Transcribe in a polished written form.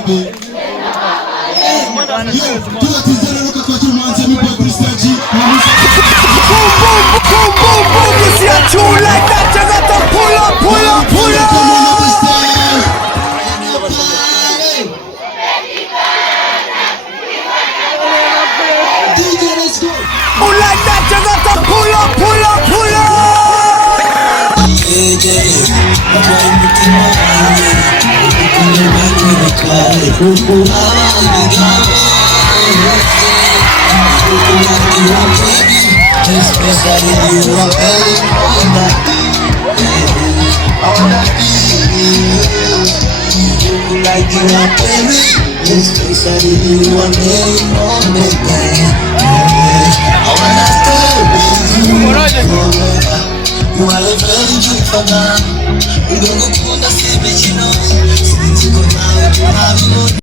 baby. Yo, tuwatizana luka kwa chumanza mi boy Christian G. Boom, boom, boom, boom, boom. You see a tune like that, you got to pull up, pull up, pull up. Come on up the stairs. DJ, let's go. Pull like that, you got to pull up, pull up, pull up. You